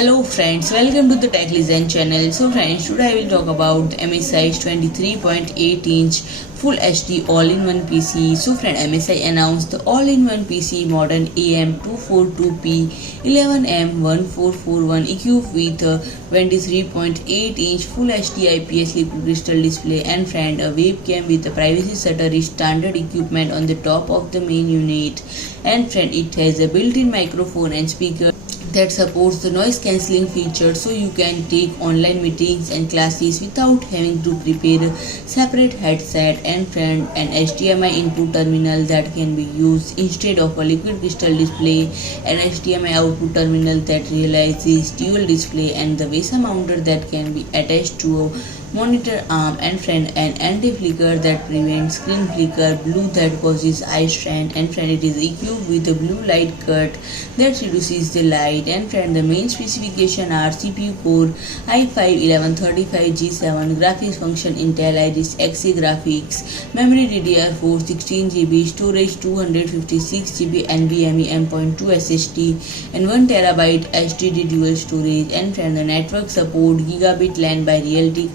Hello friends, welcome to the Tech Listen channel. So friends, today I will talk about MSI's 23.8-inch Full HD all-in-one PC. So friend, MSI announced the all-in-one PC Modern AM242P 11M-1440 equipped with a 23.8-inch Full HD IPS liquid crystal display and friend, a webcam with a privacy shutter is standard equipment on the top of the main unit. And friend, it has a built-in microphone and speaker that supports the noise cancelling feature, so you can take online meetings and classes without having to prepare a separate headset. And friend, an HDMI input terminal that can be used instead of a liquid crystal display, an HDMI output terminal that realizes dual display, and the VESA mounter that can be attached to a monitor arm. And friend, an anti-flicker that prevents screen flicker, blue that causes eye strain. And friend, it is equipped with a blue light cut that reduces the light. And friend, the main specification are CPU core i5-1135G7, graphics function Intel Iris Xe graphics, memory DDR4 16GB, storage 256GB NVMe M.2 SSD, and 1TB HDD dual storage. And friend, the network support Gigabit LAN by Realtek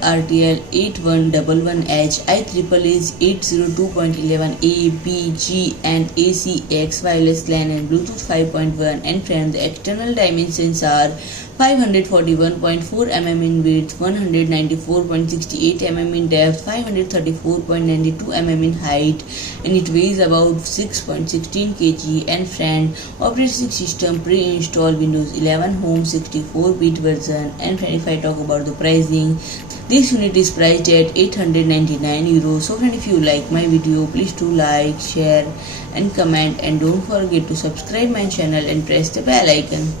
RTL8111H, IEEE 802.11a, B, G, and ACX wireless LAN and Bluetooth 5.1. And friend, the external dimensions are 541.4 mm in width, 194.68 mm in depth, 534.92 mm in height, and it weighs about 6.16 kg. And friend, operating system pre-installed Windows 11 Home 64-bit version. And friend, if I talk about the pricing, this unit is priced at €899. So friend, if you like my video, please do like, share and comment, and don't forget to subscribe my channel and press the bell icon.